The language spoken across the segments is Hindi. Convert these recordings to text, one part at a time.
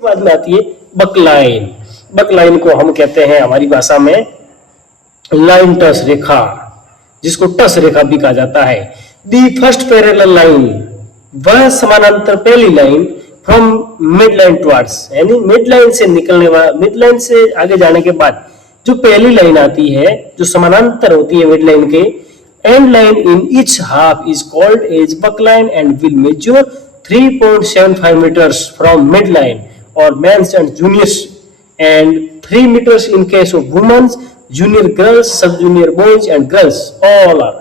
बाद में आती है बकलाइन। बकलाइन को हम कहते हैं हमारी भाषा में लाइन टस रेखा, जिसको टस रेखा भी कहा जाता है। दी फर्स्ट पैरेलल लाइन, वह समानांतर पहली line from mid line towards, यानी मिड लाइन से निकलने वाला, मिड लाइन से आगे जाने के बाद जो पहली लाइन आती है जो समानांतर होती है मिड लाइन के, end line in each half is called as baulk line and will measure 3.75 meters from midline or men's and juniors and 3 meters in case of women's, junior girls, sub junior boys and girls all are।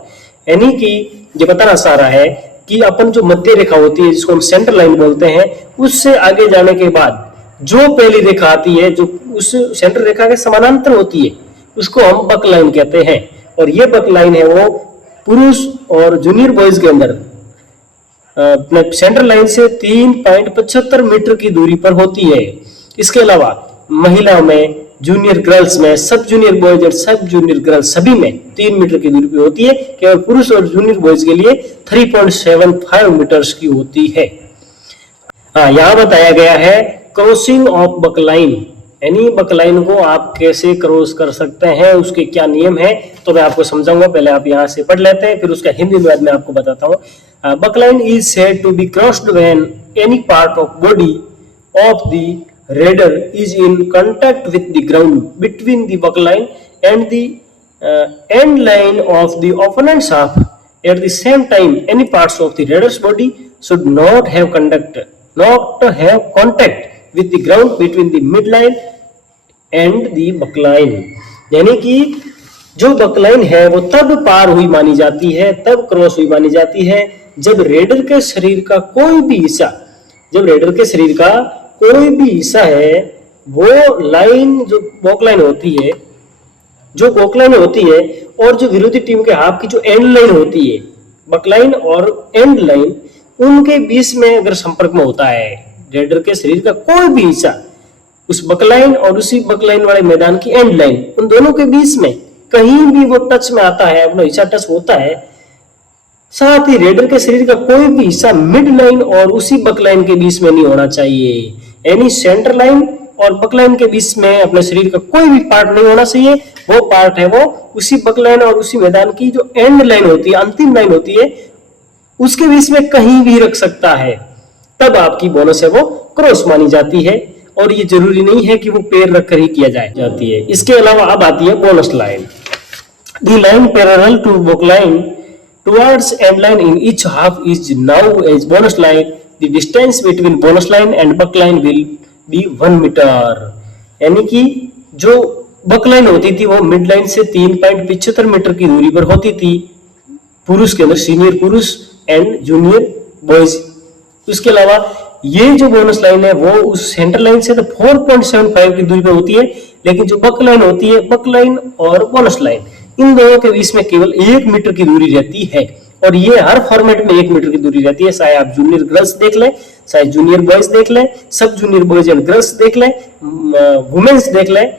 यानी कि ये बताना चाह रहा है कि अपन जो मध्य रेखा होती है जिसको हम सेंटर लाइन बोलते हैं, उससे आगे जाने के बाद जो पहली रेखा आती है जो उस सेंटर रेखा के समानांतर होती है उसको हम बक लाइन कहते हैं। और ये बक लाइन है वो पुरुष और जूनियर बॉयज के अंदर अपने सेंटर लाइन से 3.75 मीटर की दूरी पर होती है। इसके अलावा महिलाओं में, जूनियर गर्ल्स में, सब जूनियर बॉयज और सब जूनियर गर्ल्स सभी में 3 मीटर की दूरी पर होती है। केवल पुरुष और जूनियर बॉयज के लिए 3.75 मीटर्स की होती है। यहाँ बताया गया है क्रॉसिंग ऑफ बकलाइन, यानी बकलाइन को आप कैसे क्रॉस कर सकते हैं, उसके क्या नियम है, तो मैं आपको समझाऊंगा। पहले आप यहाँ से पढ़ लेते हैं, फिर उसका हिंदी अनुवाद में आपको बताता हूँ। Baulk line is said to be crossed when any part of body of the raider is in contact with the ground between the baulk line and the end line of the opponents half. At the same time any parts of the raiders body should not have contact with the ground between the midline and the buckline। यानी कि जो बकलाइन है वो तब पार हुई मानी जाती है, तब क्रॉस हुई मानी जाती है जब रेडर के शरीर का कोई भी हिस्सा, जब रेडर के शरीर का कोई भी हिस्सा है वो लाइन जो बॉकलाइन होती है, जो बॉकलाइन होती है और जो विरोधी टीम के हाफ की जो एंड लाइन होती है, बकलाइन और एंड लाइन, उनके बीच में अगर संपर्क में होता है रेडर के शरीर का कोई भी हिस्सा उस बकलाइन और उसी बकलाइन वाले मैदान की एंड लाइन, उन दोनों के बीच में कहीं भी वो टच में आता है, अपना हिस्सा टच होता है, साथ ही रेडर के शरीर का कोई भी हिस्सा मिड लाइन और उसी बकलाइन के बीच में नहीं होना चाहिए। यानी सेंटर लाइन और बकलाइन के बीच में अपने शरीर का कोई भी पार्ट नहीं होना चाहिए। वो पार्ट है वो उसी बकलाइन और उसी मैदान की जो एंड लाइन होती है, अंतिम लाइन होती है, उसके बीच में कहीं भी रख सकता है, तब आपकी बोनस है वो क्रॉस मानी जाती है। और ये जरूरी नहीं है कि वो पैर रखकर ही किया जाती है। इसके अलावा अब आती है bonus line. The line parallel to baulk line towards end line in each half is known as bonus line. The distance between bonus line and baulk line will be 1 metre. यानी कि जो बकलाइन होती थी वो मिड लाइन से 3.75 मीटर की दूरी पर होती थी पुरुष के अंदर, सीनियर पुरुष एंड जूनियर बॉयज। उसके अलावा ये जो बोनस लाइन है वो उस सेंटर लाइन से तो 4.75 की दूरी पर होती है, लेकिन जो बक लाइन होती है, बक लाइन और बोनस लाइन, इन दोनों के बीच में केवल 1 मीटर की दूरी रहती है। और ये हर फॉर्मेट में 1 मीटर की दूरी रहती है, चाहे आप जूनियर गर्ल्स देख लें, चाहे जूनियर बॉयज देख लें, सब जूनियर बॉयज एंड गर्ल्स देख लें, वुमेन्स देख लें,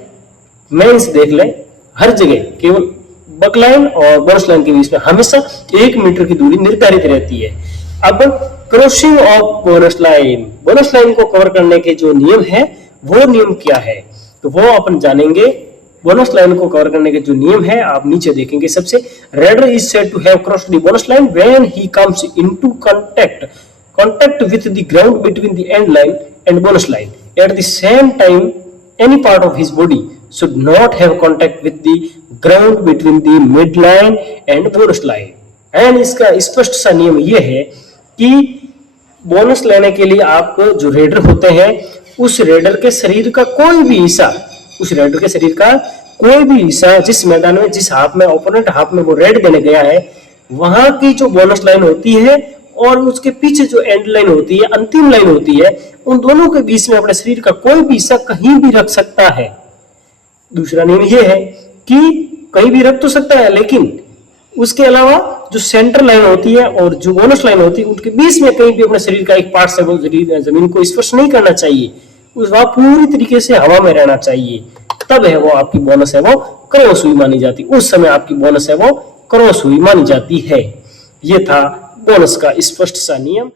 मेंस देख लें, हर जगह केवल बक लाइन और बोनस लाइन के बीच में हमेशा 1 मीटर की दूरी निर्धारित रहती है। अब crossing of bonus line, bonus line को कवर करने के जो नियम है वो नियम क्या है, तो वो अपन जानेंगे। बोनस लाइन को कवर करने के जो नियम है आप नीचे देखेंगे। सबसे, raider is said to have crossed the bonus line when he comes into contact with the ground between the end line and bonus line. At the same time any part of his body should not have contact with the ground between the midline and bonus line। And इसका स्पष्ट सा नियम यह है कि बोनस लेने के लिए आपको जो रेडर होते हैं उस रेडर के शरीर का कोई भी हिस्सा, उस रेडर के शरीर का कोई भी हिस्सा जिस मैदान में, जिस हाफ में, ओपोनेंट हाफ में वो रेड देने गया है, वहां की जो बोनस लाइन होती है और उसके पीछे जो एंड लाइन होती है, अंतिम लाइन होती है, उन दोनों के बीच में अपने शरीर का कोई भी हिस्सा कहीं भी रख सकता है। दूसरा नियम यह है कि कहीं भी रख तो सकता है, लेकिन उसके अलावा जो सेंटर लाइन होती है और जो बोनस लाइन होती है उनके बीच में कहीं भी अपने शरीर का एक पार्ट से वो जमीन को स्पर्श नहीं करना चाहिए, वह पूरी तरीके से हवा में रहना चाहिए, तब है वो आपकी बोनस है वो क्रॉस हुई मानी जाती, उस समय आपकी बोनस है वो क्रॉस हुई मानी जाती है। ये था बोनस का स्पष्ट सा नियम।